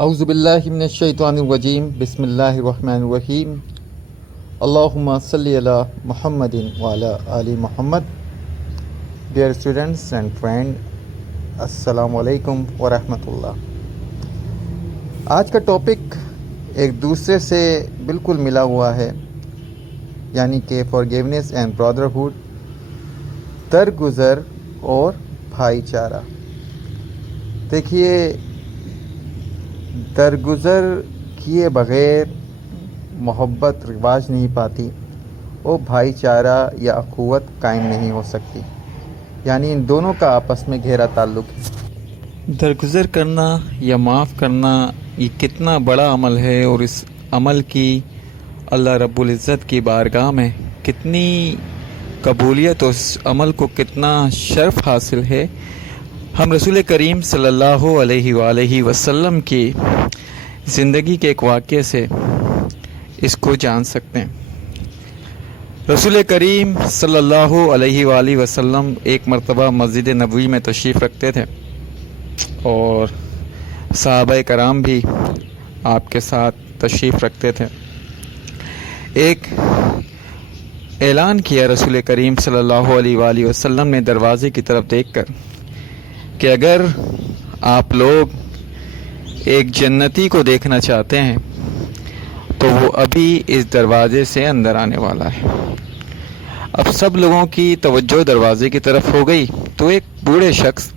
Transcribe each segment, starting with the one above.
اعوذ باللہ من الشیطان الرجیم بسم اللہ الرحمن الرحیم اللہم صلی علی محمد وعلی آل محمد. ڈیئر اسٹوڈنٹس اینڈ فرینڈ، السلام علیکم ورحمۃ اللہ. آج کا ٹاپک ایک دوسرے سے بالکل ملا ہوا ہے، یعنی کہ فارگیونیس اینڈ برادرہڈ، درگزر اور بھائی چارہ. دیکھیے، درگزر کیے بغیر محبت رواج نہیں پاتی اور بھائی چارہ یا اخوت قائم نہیں ہو سکتی، یعنی ان دونوں کا آپس میں گہرا تعلق ہے. درگزر کرنا یا معاف کرنا یہ کتنا بڑا عمل ہے، اور اس عمل کی اللہ رب العزت کی بارگاہ میں کتنی قبولیت اور اس عمل کو کتنا شرف حاصل ہے، ہم رسول کریم صلی اللہ علیہ وآلہ وسلم کی زندگی کے ایک واقعے سے اس کو جان سکتے ہیں. رسول کریم صلی اللہ علیہ وآلہ وسلم ایک مرتبہ مسجد نبوی میں تشریف رکھتے تھے، اور صحابہ کرام بھی آپ کے ساتھ تشریف رکھتے تھے. ایک اعلان کیا رسول کریم صلی اللہ علیہ وآلہ وسلم نے دروازے کی طرف دیکھ کر کہ اگر آپ لوگ ایک جنتی کو دیکھنا چاہتے ہیں تو وہ ابھی اس دروازے سے اندر آنے والا ہے. اب سب لوگوں کی توجہ دروازے کی طرف ہو گئی تو ایک بوڑھے شخص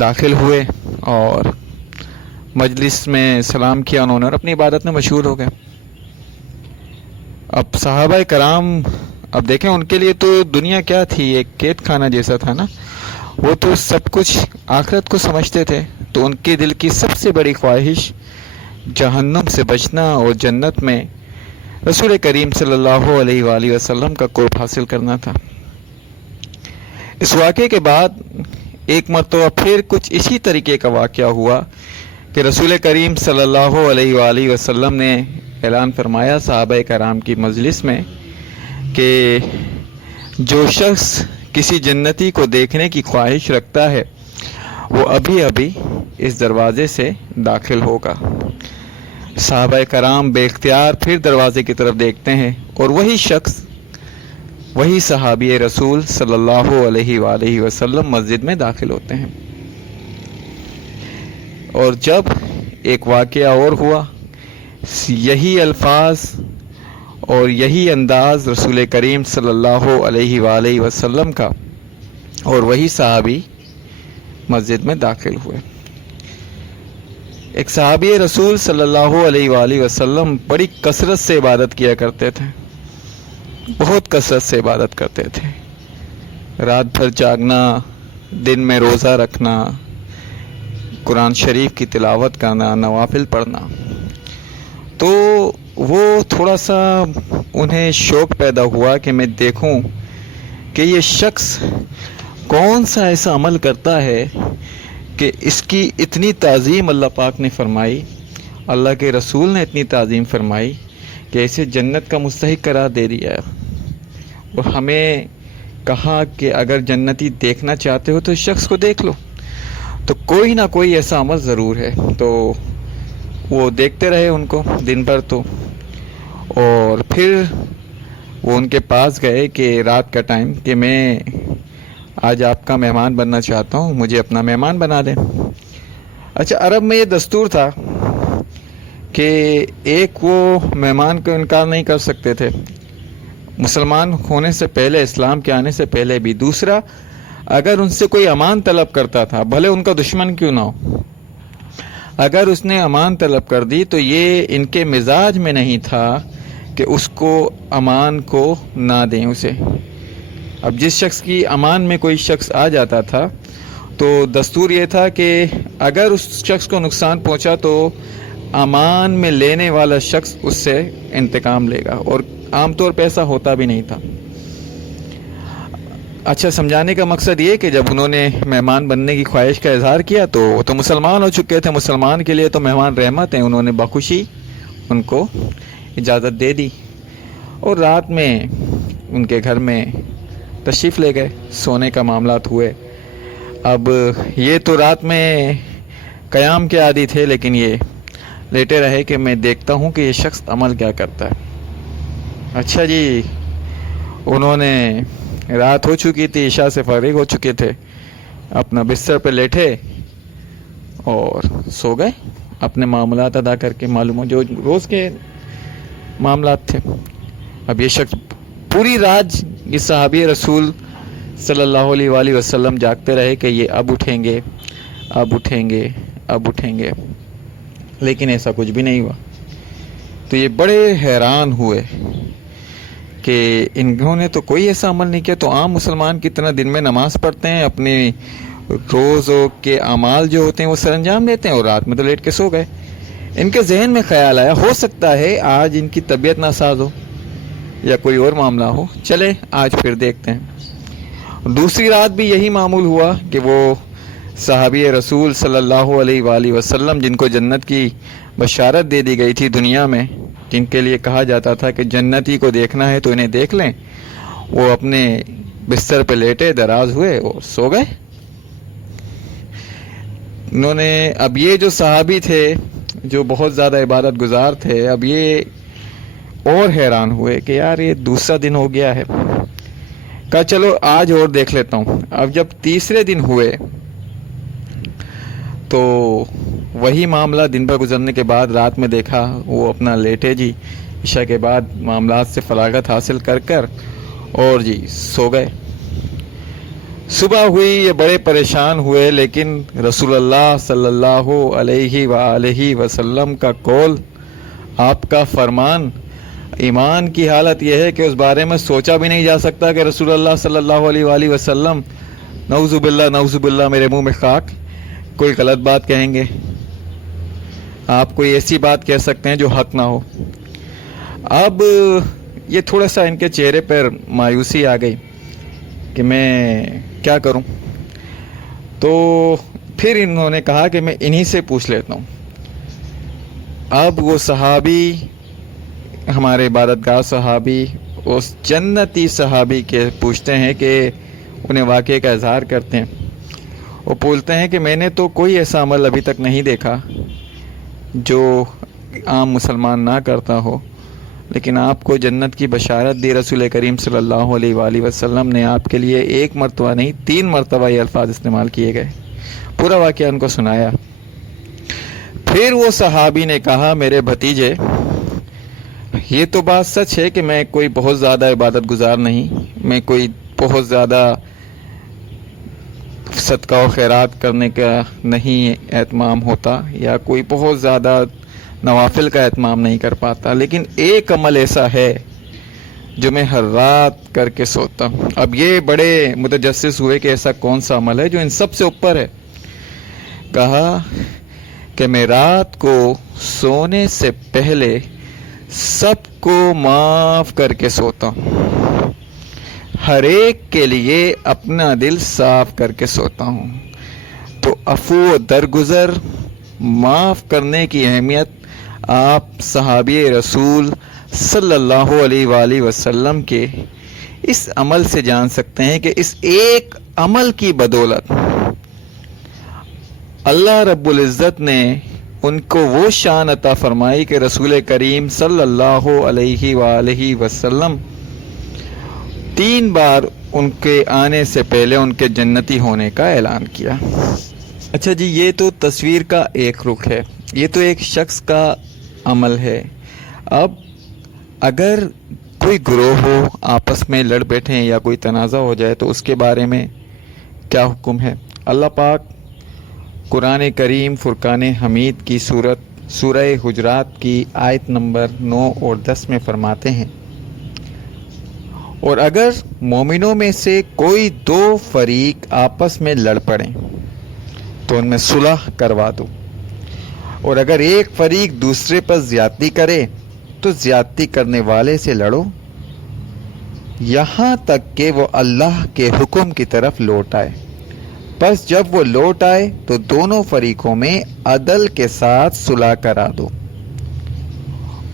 داخل ہوئے اور مجلس میں سلام کیا انہوں نے، اور اپنی عبادت میں مشغول ہو گئے. اب صحابہ کرام، اب دیکھیں ان کے لیے تو دنیا کیا تھی، ایک قید خانہ جیسا تھا نا. وہ تو سب کچھ آخرت کو سمجھتے تھے، تو ان کے دل کی سب سے بڑی خواہش جہنم سے بچنا اور جنت میں رسول کریم صلی اللہ علیہ وآلہ وسلم کا قرب حاصل کرنا تھا. اس واقعے کے بعد ایک مرتبہ پھر کچھ اسی طریقے کا واقعہ ہوا کہ رسول کریم صلی اللہ علیہ وآلہ وسلم نے اعلان فرمایا صحابہ کرام کی مجلس میں کہ جو شخص کسی جنتی کو دیکھنے کی خواہش رکھتا ہے وہ ابھی ابھی اس دروازے سے داخل ہوگا. صحابہ کرام بے اختیار پھر دروازے کی طرف دیکھتے ہیں، اور وہی شخص، وہی صحابی رسول صلی اللہ علیہ وآلہ وسلم مسجد میں داخل ہوتے ہیں. اور جب ایک واقعہ اور ہوا، یہی الفاظ اور یہی انداز رسول کریم صلی اللہ علیہ وآلہ وسلم کا، اور وہی صحابی مسجد میں داخل ہوئے. ایک صحابی رسول صلی اللہ علیہ وآلہ وسلم بڑی کثرت سے عبادت کیا کرتے تھے، بہت کثرت سے عبادت کرتے تھے. رات بھر جاگنا، دن میں روزہ رکھنا، قرآن شریف کی تلاوت کرنا، نوافل پڑھنا. تو وہ تھوڑا سا انہیں شوق پیدا ہوا کہ میں دیکھوں کہ یہ شخص کون سا ایسا عمل کرتا ہے کہ اس کی اتنی تعظیم اللہ پاک نے فرمائی، اللہ کے رسول نے اتنی تعظیم فرمائی کہ اسے جنت کا مستحق قرار دے دیا. اور ہمیں کہا کہ اگر جنتی دیکھنا چاہتے ہو تو اس شخص کو دیکھ لو. تو کوئی نہ کوئی ایسا عمل ضرور ہے. تو وہ دیکھتے رہے ان کو دن بھر. تو اور پھر وہ ان کے پاس گئے کہ رات کا ٹائم، کہ میں آج آپ کا مہمان بننا چاہتا ہوں، مجھے اپنا مہمان بنا دیں. اچھا، عرب میں یہ دستور تھا کہ ایک وہ مہمان کو انکار نہیں کر سکتے تھے، مسلمان ہونے سے پہلے، اسلام کے آنے سے پہلے بھی. دوسرا، اگر ان سے کوئی امان طلب کرتا تھا، بھلے ان کا دشمن کیوں نہ ہو، اگر اس نے امان طلب کر دی تو یہ ان کے مزاج میں نہیں تھا کہ اس کو امان کو نہ دیں اسے. اب جس شخص کی امان میں کوئی شخص آ جاتا تھا تو دستور یہ تھا کہ اگر اس شخص کو نقصان پہنچا تو امان میں لینے والا شخص اس سے انتقام لے گا، اور عام طور پہ ایسا ہوتا بھی نہیں تھا. اچھا، سمجھانے کا مقصد یہ کہ جب انہوں نے مہمان بننے کی خواہش کا اظہار کیا تو وہ تو مسلمان ہو چکے تھے، مسلمان کے لیے تو مہمان رحمت ہیں. انہوں نے بخوشی ان کو اجازت دے دی، اور رات میں ان کے گھر میں تشریف لے گئے، سونے کا معاملات ہوئے. اب یہ تو رات میں قیام کے عادی تھے، لیکن یہ لیٹے رہے کہ میں دیکھتا ہوں کہ یہ شخص عمل کیا کرتا ہے۔ اچھا جی، انہوں نے رات ہو چکی تھی، عشاء سے فارغ ہو چکے تھے، اپنا بستر پہ لیٹے اور سو گئے، اپنے معاملات ادا کر کے، معلوم ہو جو روز کے معاملات تھے۔ اب یہ شخص پوری رات، یہ صحابی رسول صلی اللہ علیہ وآلہ وسلم جاگتے رہے کہ یہ اب اٹھیں گے، اب اٹھیں گے، اب اٹھیں گے، لیکن ایسا کچھ بھی نہیں ہوا۔ تو یہ بڑے حیران ہوئے کہ انہوں نے تو کوئی ایسا عمل نہیں کیا، تو عام مسلمان کی طرح دن میں نماز پڑھتے ہیں، اپنے روز کے اعمال جو ہوتے ہیں وہ سر انجام دیتے ہیں، اور رات میں تو لیٹ کے سو گئے۔ ان کے ذہن میں خیال آیا، ہو سکتا ہے آج ان کی طبیعت ناساز ہو یا کوئی اور معاملہ ہو، چلے آج پھر دیکھتے ہیں۔ دوسری رات بھی یہی معمول ہوا کہ وہ صحابی رسول صلی اللہ علیہ وآلہ وسلم، جن کو جنت کی بشارت دے دی گئی تھی دنیا میں، جن کے لیے کہا جاتا تھا کہ جنتی کو دیکھنا ہے تو انہیں دیکھ لیں، وہ اپنے بستر پہ لیٹے دراز ہوئے اور سو گئے۔ انہوں نے، اب یہ جو صحابی تھے جو بہت زیادہ عبادت گزار تھے، اب یہ اور حیران ہوئے کہ یار یہ دوسرا دن ہو گیا ہے، کہا چلو آج اور دیکھ لیتا ہوں۔ اب جب تیسرے دن ہوئے تو وہی معاملہ دن بھر گزرنے کے بعد رات میں دیکھا، وہ اپنا لیٹے جی، عشاء کے بعد معاملات سے فراغت حاصل کر اور جی سو گئے۔ صبح ہوئی، یہ بڑے پریشان ہوئے، لیکن رسول اللہ صلی اللہ علیہ وآلہ وسلم کا قول، آپ کا فرمان، ایمان کی حالت یہ ہے کہ اس بارے میں سوچا بھی نہیں جا سکتا کہ رسول اللہ صلی اللہ علیہ وآلہ وسلم نعوذ باللہ میرے منہ میں خاک، کوئی غلط بات کہیں گے، آپ کوئی ایسی بات کہہ سکتے ہیں جو حق نہ ہو۔ اب یہ تھوڑا سا ان کے چہرے پر مایوسی آ گئی کہ میں کیا کروں، تو پھر انہوں نے کہا کہ میں انہی سے پوچھ لیتا ہوں۔ اب وہ صحابی، ہمارے عبادت گاہ صحابی، اس جنتی صحابی کے پوچھتے ہیں کہ انہیں واقعے کا اظہار کرتے ہیں۔ وہ بولتے ہیں کہ میں نے تو کوئی ایسا عمل ابھی تک نہیں دیکھا جو عام مسلمان نہ کرتا ہو، لیکن آپ کو جنت کی بشارت دی رسول کریم صلی اللہ علیہ وآلہ وسلم نے، آپ کے لیے ایک مرتبہ نہیں 3 مرتبہ یہ الفاظ استعمال کیے گئے۔ پورا واقعہ ان کو سنایا۔ پھر وہ صحابی نے کہا، میرے بھتیجے، یہ تو بات سچ ہے کہ میں کوئی بہت زیادہ عبادت گزار نہیں، میں کوئی بہت زیادہ صدقہ و خیرات کرنے کا نہیں اہتمام ہوتا، یا کوئی بہت زیادہ نوافل کا اہتمام نہیں کر پاتا، لیکن ایک عمل ایسا ہے جو میں ہر رات کر کے سوتا ہوں۔ اب یہ بڑے متجسس ہوئے کہ ایسا کون سا عمل ہے جو ان سب سے اوپر ہے۔ کہا کہ میں رات کو سونے سے پہلے سب کو معاف کر کے سوتا ہوں، ہر ایک کے لیے اپنا دل صاف کر کے سوتا ہوں۔ تو عفو و درگزر، معاف کرنے کی اہمیت آپ صحابی رسول صلی اللہ علیہ وآلہ وسلم کے اس عمل سے جان سکتے ہیں کہ اس ایک عمل کی بدولت اللہ رب العزت نے ان کو وہ شان عطا فرمائی کہ رسول کریم صلی اللہ علیہ وآلہ وسلم 3 بار ان کے آنے سے پہلے ان کے جنتی ہونے کا اعلان کیا۔ اچھا جی، یہ تو تصویر کا ایک رخ ہے، یہ تو ایک شخص کا عمل ہے۔ اب اگر کوئی گروہ ہو، آپس میں لڑ بیٹھیں یا کوئی تنازع ہو جائے تو اس کے بارے میں کیا حکم ہے؟ اللہ پاک قرآن کریم فرقان حمید کی سورہ حجرات کی آیت نمبر 9 اور 10 میں فرماتے ہیں، اور اگر مومنوں میں سے کوئی 2 فریق آپس میں لڑ پڑیں تو ان میں صلح کروا دو، اور اگر ایک فریق دوسرے پر زیادتی کرے تو زیادتی کرنے والے سے لڑو یہاں تک کہ وہ اللہ کے حکم کی طرف لوٹ آئے۔ پس جب وہ لوٹ آئے تو دونوں فریقوں میں عدل کے ساتھ صلح کرا دو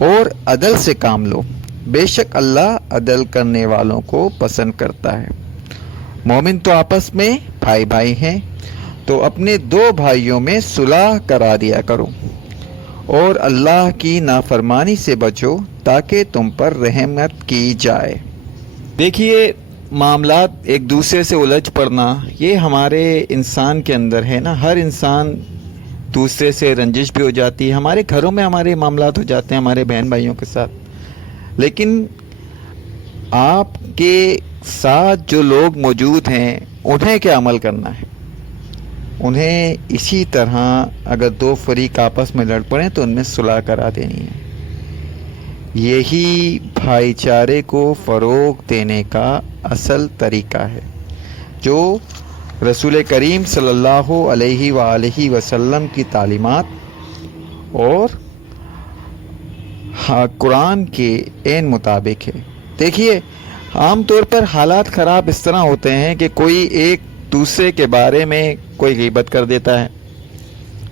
اور عدل سے کام لو، بے شک اللہ عدل کرنے والوں کو پسند کرتا ہے۔ مومن تو آپس میں بھائی بھائی ہیں، تو اپنے دو بھائیوں میں صلح کرا دیا کرو، اور اللہ کی نافرمانی سے بچو تاکہ تم پر رحمت کی جائے۔ دیکھیے، معاملات ایک دوسرے سے الجھ پڑنا یہ ہمارے انسان کے اندر ہے نا۔ ہر انسان دوسرے سے رنجش بھی ہو جاتی ہے، ہمارے گھروں میں ہمارے معاملات ہو جاتے ہیں ہمارے بہن بھائیوں کے ساتھ، لیکن آپ کے ساتھ جو لوگ موجود ہیں انہیں کیا عمل کرنا ہے؟ انہیں اسی طرح اگر دو فریق آپس میں لڑ پڑیں تو ان میں صلح کرا دینی ہے۔ یہی بھائی چارے کو فروغ دینے کا اصل طریقہ ہے جو رسول کریم صلی اللہ علیہ وآلہ وسلم کی تعلیمات اور قرآن کے عین مطابق ہے۔ دیکھیے، عام طور پر حالات خراب اس طرح ہوتے ہیں کہ کوئی ایک دوسرے کے بارے میں کوئی غیبت کر دیتا ہے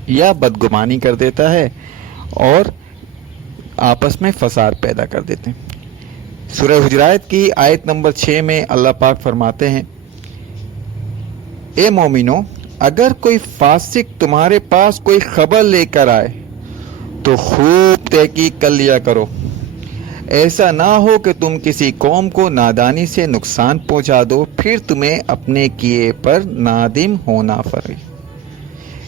یا بدگمانی کر دیتا ہے اور آپس میں فساد پیدا کر دیتے ہیں۔ سورہ حجرات کی آیت نمبر 6 میں اللہ پاک فرماتے ہیں، اے مومنو، اگر کوئی فاسق تمہارے پاس کوئی خبر لے کر آئے تو خوب تحقیق کر لیا کرو، ایسا نہ ہو کہ تم کسی قوم کو نادانی سے نقصان پہنچا دو، پھر تمہیں اپنے کیے پر نادم ہونا پڑے۔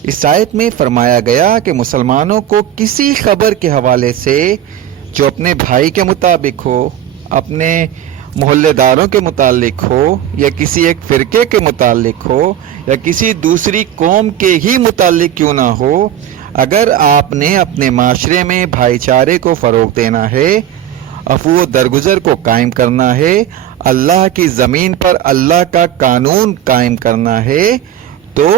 اس آیت میں فرمایا گیا کہ مسلمانوں کو کسی خبر کے حوالے سے جو اپنے بھائی کے مطابق ہو، اپنے محلے داروں کے متعلق ہو، یا کسی ایک فرقے کے متعلق ہو، یا کسی دوسری قوم کے ہی متعلق کیوں نہ ہو، اگر آپ نے اپنے معاشرے میں بھائی چارے کو فروغ دینا ہے، عفو و درگزر کو قائم کرنا ہے، اللہ کی زمین پر اللہ کا قانون قائم کرنا ہے، تو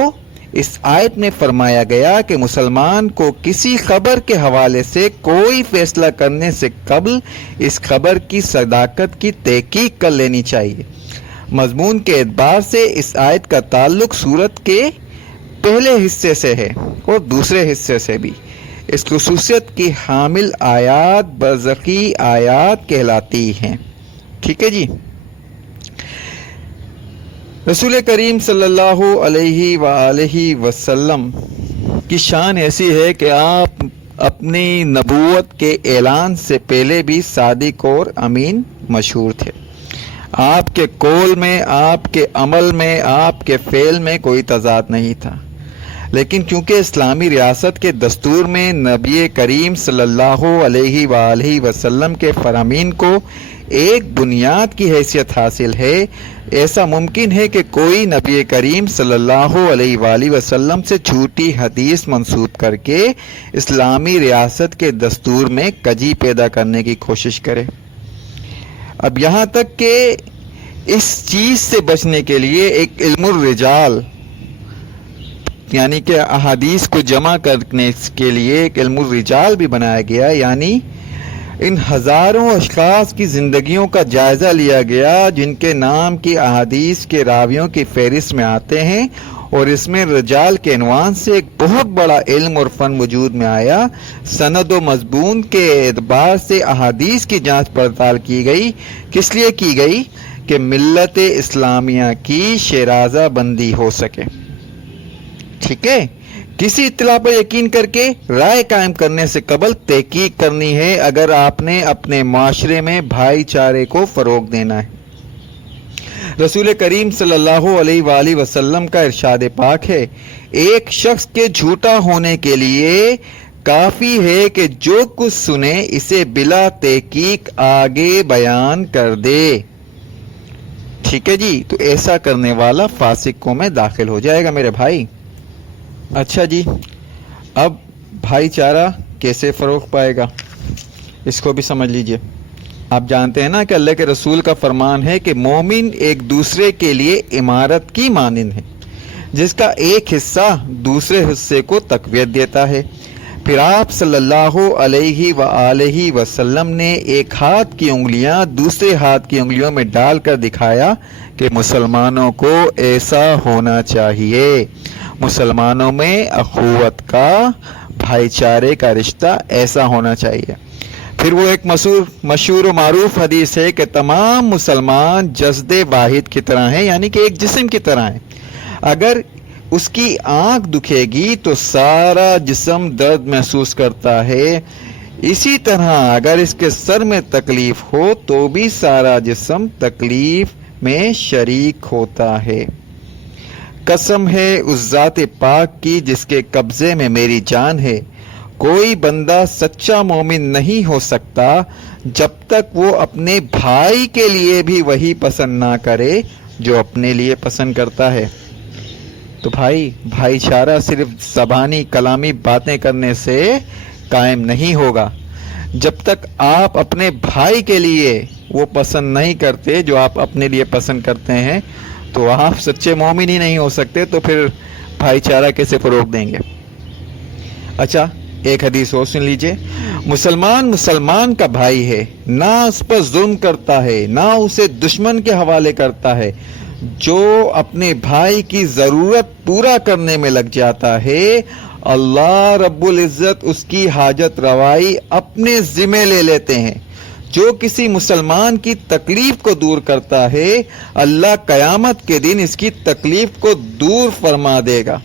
اس آیت میں فرمایا گیا کہ مسلمان کو کسی خبر کے حوالے سے کوئی فیصلہ کرنے سے قبل اس خبر کی صداقت کی تحقیق کر لینی چاہیے۔ مضمون کے اعتبار سے اس آیت کا تعلق سورت کے پہلے حصے سے ہے اور دوسرے حصے سے بھی۔ اس خصوصیت کی حامل آیات برزخی آیات کہلاتی ہیں۔ ٹھیک ہے جی۔ رسول کریم صلی اللہ علیہ وآلہ وسلم کی شان ایسی ہے کہ آپ اپنی نبوت کے اعلان سے پہلے بھی صادق اور امین مشہور تھے۔ آپ کے قول میں، آپ کے عمل میں، آپ کے فعل میں کوئی تضاد نہیں تھا، لیکن کیونکہ اسلامی ریاست کے دستور میں نبی کریم صلی اللہ علیہ وآلہ وسلم کے فرامین کو ایک بنیاد کی حیثیت حاصل ہے، ایسا ممکن ہے کہ کوئی نبی کریم صلی اللہ علیہ وآلہ وسلم سے جھوٹی حدیث منسوب کر کے اسلامی ریاست کے دستور میں کجی پیدا کرنے کی کوشش کرے۔ اب یہاں تک کہ اس چیز سے بچنے کے لیے ایک علم الرجال، یعنی کہ احادیث کو جمع کرنے کے لیے ایک علم الرجال بھی بنایا گیا، یعنی ان ہزاروں اشخاص کی زندگیوں کا جائزہ لیا گیا جن کے نام کی احادیث کے راویوں کی فہرست میں آتے ہیں، اور اس میں رجال کے عنوان سے ایک بہت بڑا علم اور فن وجود میں آیا۔ سند و مضمون کے اعتبار سے احادیث کی جانچ پڑتال کی گئی۔ کس لیے کی گئی؟ کہ ملت اسلامیہ کی شیرازہ بندی ہو سکے۔ ٹھیک ہے، کسی اطلاع پر یقین کر کے رائے قائم کرنے سے قبل تحقیق کرنی ہے اگر آپ نے اپنے معاشرے میں بھائی چارے کو فروغ دینا ہے۔ رسول کریم صلی اللہ علیہ وآلہ وسلم کا ارشاد پاک ہے، ایک شخص کے جھوٹا ہونے کے لیے کافی ہے کہ جو کچھ سنے اسے بلا تحقیق آگے بیان کر دے۔ ٹھیک ہے جی، تو ایسا کرنے والا فاسقوں میں داخل ہو جائے گا میرے بھائی۔ اچھا جی، اب بھائی چارہ کیسے فروغ پائے گا اس کو بھی سمجھ لیجئے۔ آپ جانتے ہیں نا کہ اللہ کے رسول کا فرمان ہے کہ مومن ایک دوسرے کے لیے عمارت کی مانند ہے، جس کا ایک حصہ دوسرے حصے کو تقویت دیتا ہے۔ پھر آپ صلی اللہ علیہ وآلہ وسلم نے ایک ہاتھ کی انگلیاں دوسرے ہاتھ کی انگلیوں میں ڈال کر دکھایا کہ مسلمانوں کو ایسا ہونا چاہیے۔ مسلمانوں میں اخوت کا، بھائی چارے کا رشتہ ایسا ہونا چاہیے۔ پھر وہ ایک مشہور و معروف حدیث ہے کہ تمام مسلمان جسد واحد کی طرح ہیں، یعنی کہ ایک جسم کی طرح ہیں۔ اگر اس کی آنکھ دکھے گی تو سارا جسم درد محسوس کرتا ہے، اسی طرح اگر اس کے سر میں تکلیف ہو تو بھی سارا جسم تکلیف میں شریک ہوتا ہے۔ قسم ہے اس ذات پاک کی جس کے قبضے میں میری جان ہے، کوئی بندہ سچا مومن نہیں ہو سکتا جب تک وہ اپنے بھائی کے لیے بھی وہی پسند نہ کرے جو اپنے لیے پسند کرتا ہے۔ تو بھائی چارہ صرف زبانی کلامی باتیں کرنے سے قائم نہیں ہوگا۔ جب تک آپ اپنے بھائی کے لیے وہ پسند نہیں کرتے جو آپ اپنے لیے پسند کرتے ہیں تو آپ سچے مومن ہی نہیں ہو سکتے، تو پھر بھائی چارہ کیسے فروغ دیں گے؟ اچھا، ایک حدیث اور سن لیجئے۔ مسلمان کا بھائی ہے، نہ اس پر ظلم کرتا ہے نہ اسے دشمن کے حوالے کرتا ہے، جو اپنے بھائی کی ضرورت پورا کرنے میں لگ جاتا ہے اللہ رب العزت اس کی حاجت روائی اپنے ذمہ لے لیتے ہیں۔ جو کسی مسلمان کی تکلیف کو دور کرتا ہے اللہ قیامت کے دن اس کی تکلیف کو دور فرما دے گا،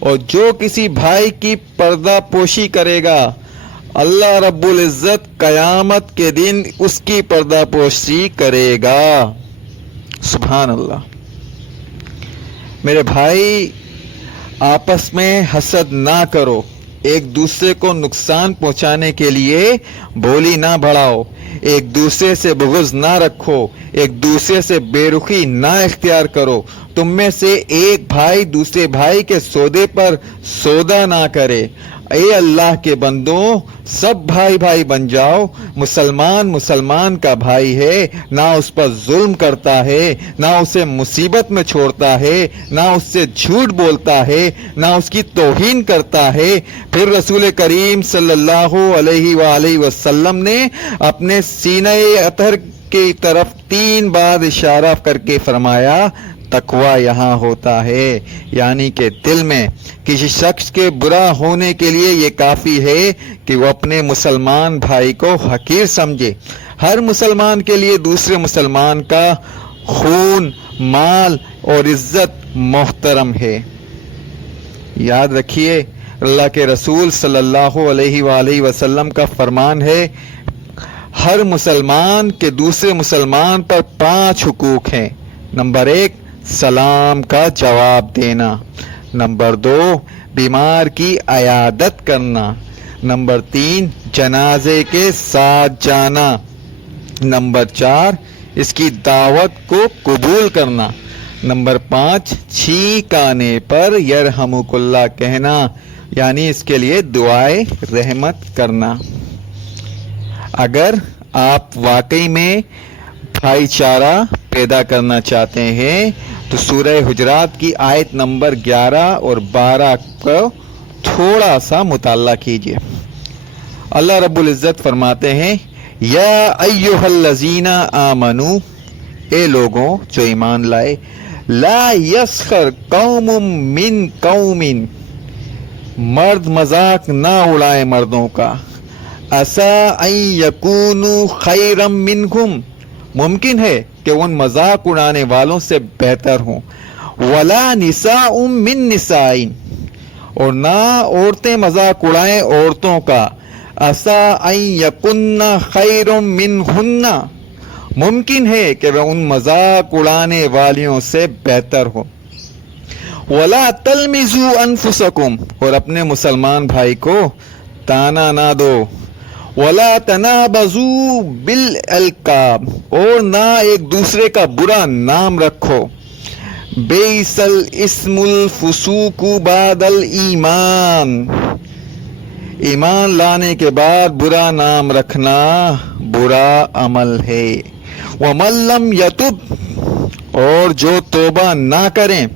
اور جو کسی بھائی کی پردہ پوشی کرے گا اللہ رب العزت قیامت کے دن اس کی پردہ پوشی کرے گا۔ سبحان اللہ۔ میرے بھائی، آپس میں حسد نہ کرو، ایک دوسرے کو نقصان پہنچانے کے لیے بولی نہ بڑھاؤ، ایک دوسرے سے بغض نہ رکھو، ایک دوسرے سے بے رخی نہ اختیار کرو، تم میں سے ایک بھائی دوسرے بھائی کے سودے پر سودا نہ کرے۔ اے اللہ کے بندوں، سب بھائی بن جاؤ۔ مسلمان کا بھائی ہے، نہ اس پر ظلم کرتا ہے، نہ اسے مصیبت میں چھوڑتا ہے، نہ اس سے جھوٹ بولتا ہے، نہ اس کی توہین کرتا ہے۔ پھر رسول کریم صلی اللہ علیہ وآلہ وسلم نے اپنے سینہ اطہر کی طرف 3 بار اشارہ کر کے فرمایا تقوی یہاں ہوتا ہے، یعنی کہ دل میں کسی شخص کے برا ہونے کے لیے یہ کافی ہے کہ وہ اپنے مسلمان بھائی کو حقیر سمجھے۔ ہر مسلمان کے لیے دوسرے مسلمان کا خون، مال اور عزت محترم ہے۔ یاد رکھیے، اللہ کے رسول صلی اللہ علیہ وآلہ وسلم کا فرمان ہے، ہر مسلمان کے دوسرے مسلمان پر 5 حقوق ہیں۔ نمبر 1، سلام کا جواب دینا۔ نمبر 2، بیمار کی عیادت کرنا۔ نمبر 3، جنازے کے ساتھ جانا۔ نمبر 4، اس کی دعوت کو قبول کرنا۔ نمبر 5، چھینک آنے پر یرحمک اللہ کہنا، یعنی اس کے لیے دعائے رحمت کرنا۔ اگر آپ واقعی میں بھائی چارہ پیدا کرنا چاہتے ہیں تو سورہ حجرات کی آیت نمبر 11 اور 12 کو تھوڑا سا مطالعہ کیجیے۔ اللہ رب العزت فرماتے ہیں، یا ایھا الذین آمنو، اے لوگوں جو ایمان لائے، لا یسخر قوم من قوم، مرد مذاق نہ اڑائے مردوں کا، عسیٰ ان یکونوا خیرا منہم، ممکن ہے کہ ان مذاق اڑانے والوں سے بہتر ہوں، ولا نساء من نساء، اور نہ عورتیں مذاق اڑائیں عورتوں کا، عسیٰ ان یکن خیر منہن، ممکن ہے کہ وہ ان مذاق اڑانے والیوں سے بہتر ہو، ولا تلمزوا انفسکم، اور اپنے مسلمان بھائی کو تانا نہ دو، ولا تنابزوا بالالقاب، اور نہ ایک دوسرے کا برا نام رکھو، بئس الاسم الفسوق بعد الایمان، ایمان لانے کے بعد برا نام رکھنا برا عمل ہے، ومن لم یتب، اور جو توبہ نہ کریں،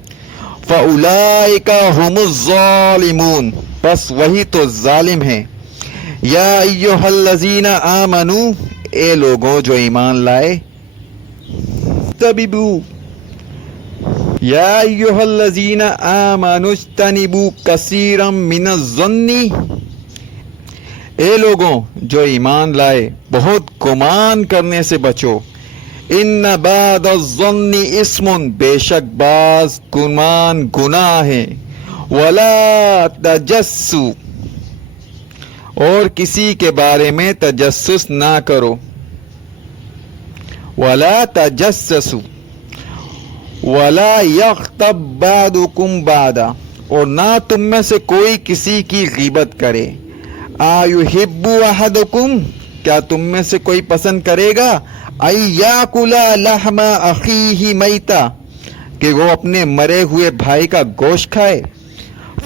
فاولئک هم الظالمون، بس وہی تو ظالم ہیں۔ یا ایھا الذین آمنو، اے لوگوں جو ایمان لائے، اجتنبوا، یا ایھا الذین آمنوا اجتنبوا کثیرا من الظن، اے لوگوں جو ایمان لائے بہت گمان کرنے سے بچو، ان بعد الظن اسم، بے شک بعض گمان گناہ ہے، ولا تجسسوا، اور کسی کے بارے میں تجسس نہ کرو، ولا تجسسوا، ولا یغتب بعضکم بعضا، اور نہ تم میں سے کوئی کسی کی غیبت کرے، ایحب احدکم، کیا تم میں سے کوئی پسند کرے گا، ان یاکل لحم اخیہ میتا، کہ وہ اپنے مرے ہوئے بھائی کا گوشت کھائے،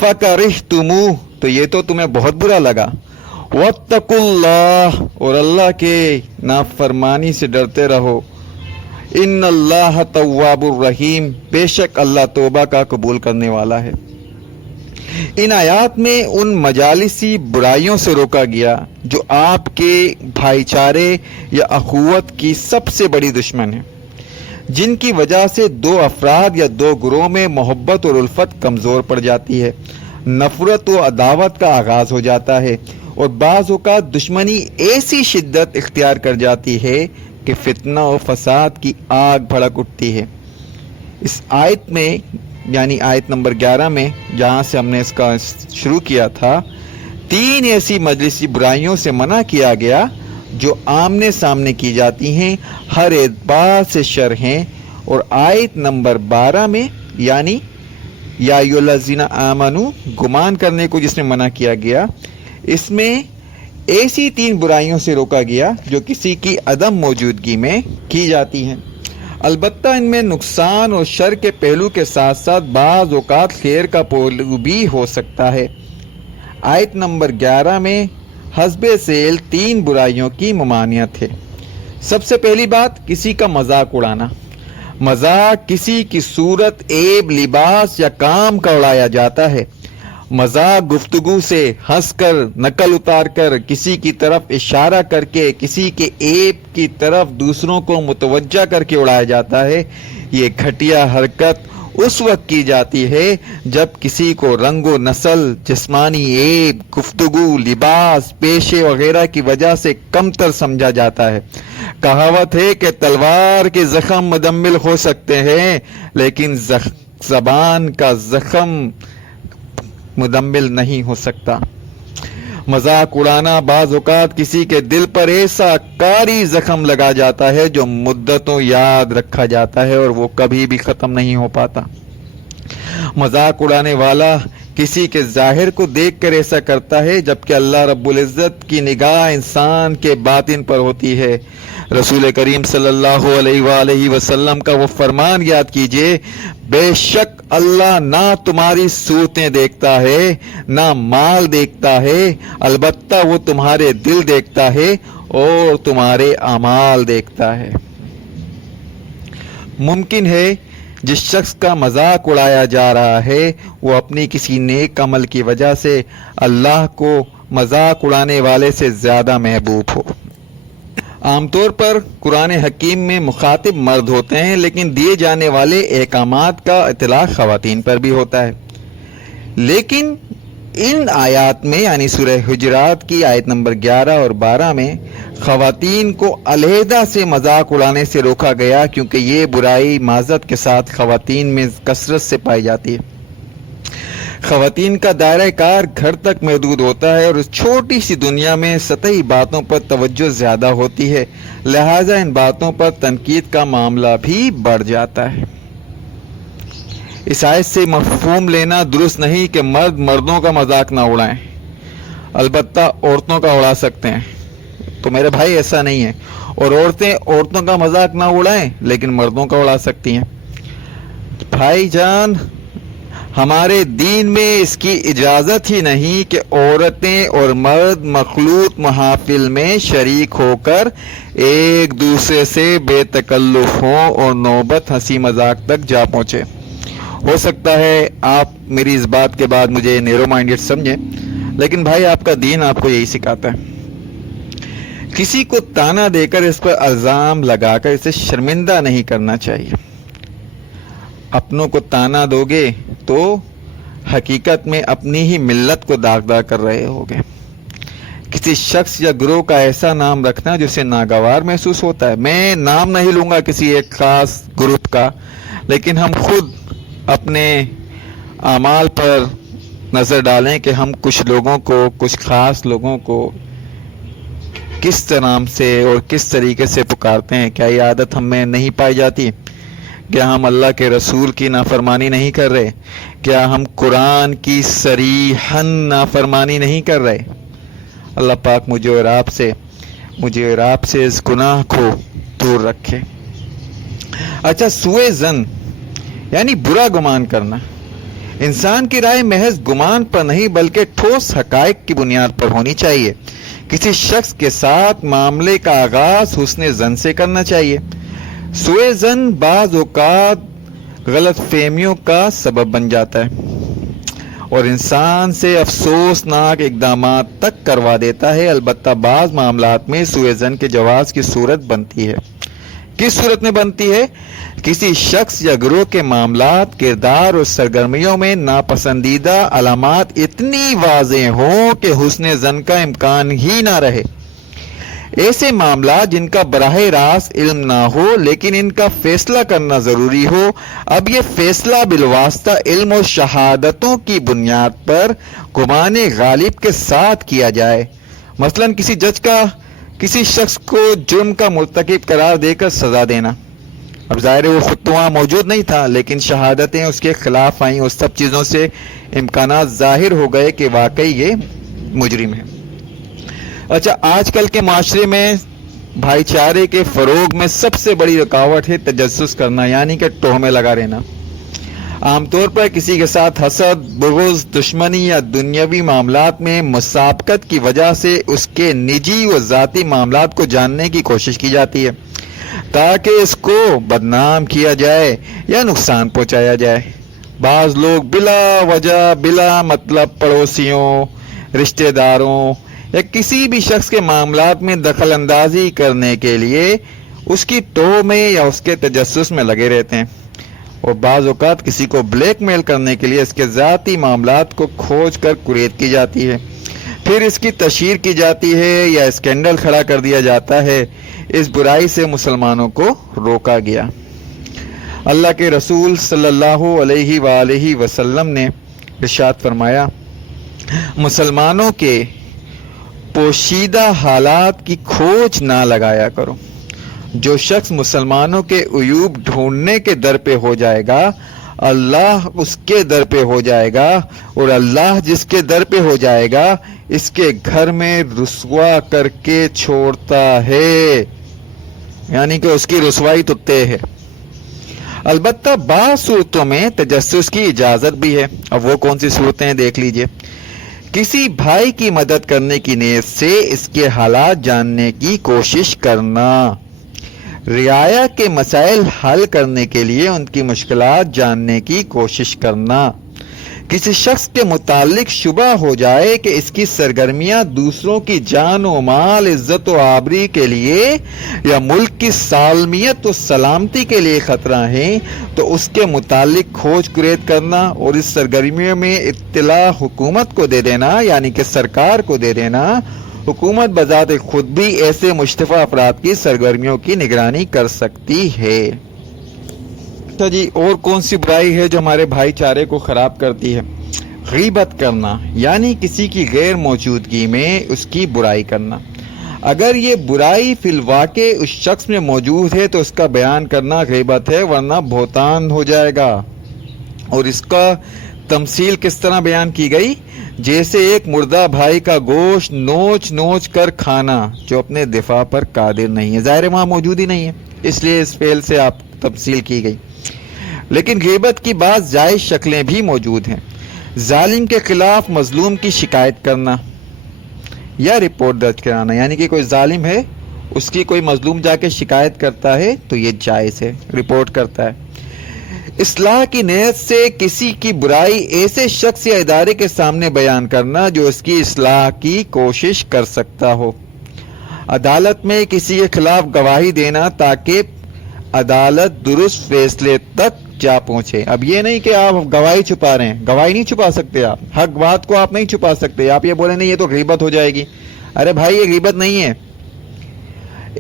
فکرہتموہ، تو یہ تو تمہیں بہت برا لگا، واتقوا اللہ، اور اللہ کے نافرمانی سے ڈرتے رہو، ان اللہ تواب الرحیم، بے شک اللہ توبہ کا قبول کرنے والا ہے۔ ان آیات میں ان مجالسی برائیوں سے روکا گیا جو آپ کے بھائی چارے یا اخوت کی سب سے بڑی دشمن ہے، جن کی وجہ سے دو افراد یا دو گروہ میں محبت اور الفت کمزور پڑ جاتی ہے، نفرت و عداوت کا آغاز ہو جاتا ہے، اور بعض اوقات دشمنی ایسی شدت اختیار کر جاتی ہے کہ فتنہ و فساد کی آگ بھڑک اٹھتی ہے۔ اس آیت میں یعنی آیت نمبر 11 میں جہاں سے ہم نے اس کا شروع کیا تھا، 3 ایسی مجلسی برائیوں سے منع کیا گیا جو آمنے سامنے کی جاتی ہیں، ہر اعتبار سے شر ہیں، اور آیت نمبر 12 میں یعنی یا ایھا الذین آمنو، گمان کرنے کو جس میں منع کیا گیا، اس میں ایسی 3 برائیوں سے روکا گیا جو کسی کی عدم موجودگی میں کی جاتی ہیں۔ البتہ ان میں نقصان اور شر کے پہلو کے ساتھ ساتھ بعض اوقات خیر کا پہلو بھی ہو سکتا ہے۔ آیت نمبر 11 میں حسب ذیل 3 برائیوں کی ممانعت ہے۔ سب سے پہلی بات، کسی کا مذاق اڑانا۔ مذاق کسی کی صورت، عیب، لباس یا کام کا اڑایا جاتا ہے۔ مذاق گفتگو سے ہنس کر، نقل اتار کر، کسی کی طرف اشارہ کر کے، کسی کے عیب کی طرف دوسروں کو متوجہ کر کے اڑایا جاتا ہے۔ یہ گھٹیا حرکت اس وقت کی جاتی ہے جب کسی کو رنگ و نسل، جسمانی عیب، گفتگو، لباس، پیشے وغیرہ کی وجہ سے کمتر سمجھا جاتا ہے۔ کہاوت ہے کہ تلوار کے زخم مدمل ہو سکتے ہیں، لیکن زبان کا زخم مدمل نہیں ہو سکتا۔ مذاق اڑانا بعض اوقات کسی کے دل پر ایسا کاری زخم لگا جاتا ہے جو مدتوں یاد رکھا جاتا ہے اور وہ کبھی بھی ختم نہیں ہو پاتا۔ مذاق اڑانے والا کسی کے ظاہر کو دیکھ کر ایسا کرتا ہے، جبکہ اللہ رب العزت کی نگاہ انسان کے باطن پر ہوتی ہے۔ رسول کریم صلی اللہ علیہ وآلہ وسلم کا وہ فرمان یاد کیجئے، بے شک اللہ نہ تمہاری صورتیں دیکھتا ہے، نہ مال دیکھتا ہے، البتہ وہ تمہارے دل دیکھتا ہے اور تمہارے اعمال دیکھتا ہے۔ ممکن ہے جس شخص کا مذاق اڑایا جا رہا ہے وہ اپنی کسی نیک عمل کی وجہ سے اللہ کو مذاق اڑانے والے سے زیادہ محبوب ہو۔ عام طور پر قرآن حکیم میں مخاطب مرد ہوتے ہیں، لیکن دیے جانے والے احکامات کا اطلاق خواتین پر بھی ہوتا ہے۔ لیکن ان آیات میں یعنی سورہ حجرات کی آیت نمبر 11 اور 12 میں خواتین کو علیحدہ سے مذاق اڑانے سے روکا گیا، کیونکہ یہ برائی معذرت کے ساتھ خواتین میں کثرت سے پائی جاتی ہے۔ خواتین کا دائرہ کار گھر تک محدود ہوتا ہے اور اس چھوٹی سی دنیا میں سطحی باتوں پر توجہ زیادہ ہوتی ہے، لہٰذا ان باتوں پر تنقید کا معاملہ بھی بڑھ جاتا ہے۔ اس آیت سے مفہوم لینا درست نہیں کہ مرد مردوں کا مذاق نہ اڑائیں، البتہ عورتوں کا اڑا سکتے ہیں، تو میرے بھائی ایسا نہیں ہے، اور عورتیں عورتوں کا مذاق نہ اڑائیں لیکن مردوں کا اڑا سکتی ہیں۔ بھائی جان، ہمارے دین میں اس کی اجازت ہی نہیں کہ عورتیں اور مرد مخلوط محافل میں شریک ہو کر ایک دوسرے سے بے تکلف ہوں اور نوبت ہنسی مذاق تک جا پہنچے۔ ہو سکتا ہے آپ میری اس بات کے بعد مجھے نیرو مائنڈڈ سمجھیں، لیکن بھائی آپ کا دین آپ کو یہی سکھاتا ہے۔ کسی کو تانا دے کر اس پر الزام لگا کر اسے شرمندہ نہیں کرنا چاہیے۔ اپنوں کو تانا دو گے تو حقیقت میں اپنی ہی ملت کو داغدار کر رہے ہوگے۔ کسی شخص یا گروہ کا ایسا نام رکھنا جسے ناگوار محسوس ہوتا ہے. میں نام نہیں لوں گا کسی ایک خاص گروپ کا، لیکن ہم خود اپنے اعمال پر نظر ڈالیں کہ ہم کچھ لوگوں کو، کچھ خاص لوگوں کو کس نام سے اور کس طریقے سے پکارتے ہیں. کیا یہ عادت ہم میں نہیں پائی جاتی؟ کیا ہم اللہ کے رسول کی نافرمانی نہیں کر رہے؟ کیا ہم قرآن کی صریحاً نافرمانی نہیں کر رہے؟ اللہ پاک مجھے اور آپ سے اس گناہ کو دور رکھے. اچھا، سوء ظن یعنی برا گمان کرنا. انسان کی رائے محض گمان پر نہیں بلکہ ٹھوس حقائق کی بنیاد پر ہونی چاہیے. کسی شخص کے ساتھ معاملے کا آغاز حسن ظن سے کرنا چاہیے. سوء ظن بعض اوقات غلط فہمیوں کا سبب بن جاتا ہے اور انسان سے افسوسناک اقدامات تک کروا دیتا ہے. البتہ بعض معاملات میں سوء ظن کے جواز کی صورت بنتی ہے. کس صورت میں بنتی ہے؟ کسی شخص یا گروہ کے معاملات، کردار اور سرگرمیوں میں ناپسندیدہ علامات اتنی واضح ہوں کہ حسن ظن کا امکان ہی نہ رہے. ایسے معاملات جن کا براہ راست علم نہ ہو لیکن ان کا فیصلہ کرنا ضروری ہو. اب یہ فیصلہ بالواسطہ علم و شہادتوں کی بنیاد پر گمان غالب کے ساتھ کیا جائے. مثلا کسی جج کا کسی شخص کو جرم کا مرتکب قرار دے کر سزا دینا. اب ظاہر ہے وہ خود تو وہاں موجود نہیں تھا، لیکن شہادتیں اس کے خلاف آئیں. اس سب چیزوں سے امکانات ظاہر ہو گئے کہ واقعی یہ مجرم ہے. اچھا، آج کل کے معاشرے میں بھائی چارے کے فروغ میں سب سے بڑی رکاوٹ ہے تجسس کرنا، یعنی کہ تہمیں لگا رہنا. عام طور پر کسی کے ساتھ حسد، بغض، دشمنی یا دنیاوی معاملات میں مسابقت کی وجہ سے اس کے نجی و ذاتی معاملات کو جاننے کی کوشش کی جاتی ہے تاکہ اس کو بدنام کیا جائے یا نقصان پہنچایا جائے. بعض لوگ بلا وجہ بلا مطلب پڑوسیوں، رشتہ داروں یا کسی بھی شخص کے معاملات میں دخل اندازی کرنے کے لیے اس کی توہ میں یا اس کے تجسس میں لگے رہتے ہیں، اور بعض اوقات کسی کو بلیک میل کرنے کے لیے اس کے ذاتی معاملات کو کھوج کر کریٹ کی جاتی ہے، پھر اس کی تشہیر کی جاتی ہے یا اسکینڈل کھڑا کر دیا جاتا ہے. اس برائی سے مسلمانوں کو روکا گیا. اللہ کے رسول صلی اللہ علیہ وآلہ وسلم نے ارشاد فرمایا، مسلمانوں کے پوشیدہ حالات کی کھوج نہ لگایا کرو. جو شخص مسلمانوں کے عیوب ڈھونڈنے کے در پہ ہو جائے گا، اللہ اس کے در پہ ہو جائے گا، اور اللہ جس کے در پہ ہو جائے گا اس کے گھر میں رسوا کر کے چھوڑتا ہے، یعنی کہ اس کی رسوائی تو طے ہے. البتہ بعض صورتوں میں تجسس کی اجازت بھی ہے. اب وہ کون سی صورتیں ہیں دیکھ لیجئے. کسی بھائی کی مدد کرنے کی نیت سے اس کے حالات جاننے کی کوشش کرنا، رعایا کے مسائل حل کرنے کے لیے ان کی مشکلات جاننے کی کوشش کرنا. کسی شخص کے متعلق شبہ ہو جائے کہ اس کی سرگرمیاں دوسروں کی جان و مال، عزت و آبری کے لیے یا ملک کی سالمیت و سلامتی کے لیے خطرہ ہیں تو اس کے متعلق کھوج کریت کرنا اور اس سرگرمیوں میں اطلاع حکومت کو دے دینا، یعنی کہ سرکار کو دے دینا. حکومت بذات خود بھی ایسے مشتبہ افراد کی سرگرمیوں کی نگرانی کر سکتی ہے. اچھا جی، اور کون سی برائی ہے جو ہمارے بھائی چارے کو خراب کرتی ہے؟ غیبت کرنا، یعنی کسی کی غیر موجودگی میں اس کی برائی کرنا. اگر یہ برائی فی الواقع اس شخص میں موجود ہے تو اس کا بیان کرنا غیبت ہے، ورنہ بہتان ہو جائے گا. اور اس کا تمثیل کس طرح بیان کی گئی؟ جیسے ایک مردہ بھائی کا گوشت نوچ نوچ کر کھانا جو اپنے دفاع پر قادر نہیں ہے. ظاہر وہاں موجود ہی نہیں ہے، اس لیے اس فعل سے آپ تمثیل کی گئی. لیکن غیبت کی بعض جائز شکلیں بھی موجود ہیں. ظالم کے خلاف مظلوم کی شکایت کرنا یا رپورٹ درج کرانا، یعنی کہ کوئی ظالم ہے، اس کی کوئی مظلوم جا کے شکایت کرتا ہے تو یہ جائز ہے، رپورٹ کرتا ہے. اصلاح کی نیت سے کسی کی برائی ایسے شخص یا ادارے کے سامنے بیان کرنا جو اس کی اصلاح کی کوشش کر سکتا ہو. عدالت میں کسی کے خلاف گواہی دینا تاکہ عدالت درست فیصلے تک جا پہنچے. اب یہ نہیں کہ آپ گواہی چھپا رہے ہیں، گواہی نہیں چھپا سکتے آپ، حق بات کو آپ نہیں چھپا سکتے. آپ یہ بولیں نہیں یہ تو غیبت ہو جائے گی. ارے بھائی یہ غیبت نہیں ہے.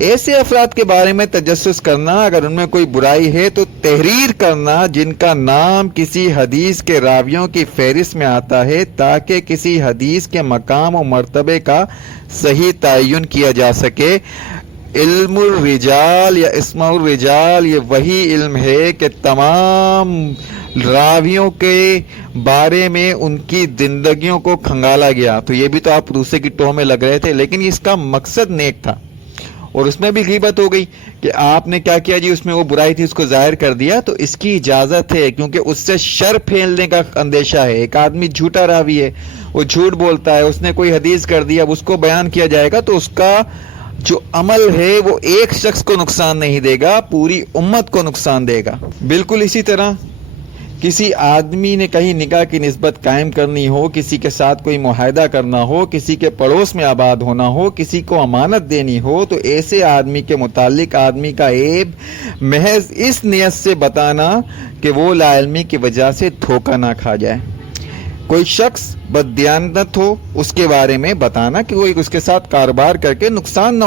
ایسے افراد کے بارے میں تجسس کرنا، اگر ان میں کوئی برائی ہے تو تحریر کرنا جن کا نام کسی حدیث کے راویوں کی فہرست میں آتا ہے، تاکہ کسی حدیث کے مقام و مرتبے کا صحیح تعین کیا جا سکے. علم الرجال یا اسم الرجال یہ وہی علم ہے کہ تمام راویوں کے بارے میں ان کی زندگیوں کو کھنگالا گیا. تو یہ بھی تو آپ دوسرے کی ٹوہ میں لگ رہے تھے، لیکن اس کا مقصد نیک تھا، اور اس میں بھی غیبت ہو گئی کہ آپ نے کیا کیا جی، اس میں وہ برائی تھی اس کو ظاہر کر دیا. تو اس کی اجازت ہے، کیونکہ اس سے شر پھیلنے کا اندیشہ ہے. ایک آدمی جھوٹا راوی ہے، وہ جھوٹ بولتا ہے، اس نے کوئی حدیث کر دیا، اب اس کو بیان کیا جائے گا تو اس کا جو عمل ہے وہ ایک شخص کو نقصان نہیں دے گا، پوری امت کو نقصان دے گا. بالکل اسی طرح کسی آدمی نے کہیں نکاح کی نسبت قائم کرنی ہو، کسی کے ساتھ کوئی معاہدہ کرنا ہو، کسی کے پڑوس میں آباد ہونا ہو، کسی کو امانت دینی ہو، تو ایسے آدمی کے متعلق آدمی کا عیب محض اس نیت سے بتانا کہ وہ لا علمی کی وجہ سے دھوکہ نہ کھا جائے. کوئی شخص بددیانت ہو اس کے بارے میں بتانا کہ وہ اس کے ساتھ کاروبار کر کے نقصان نہ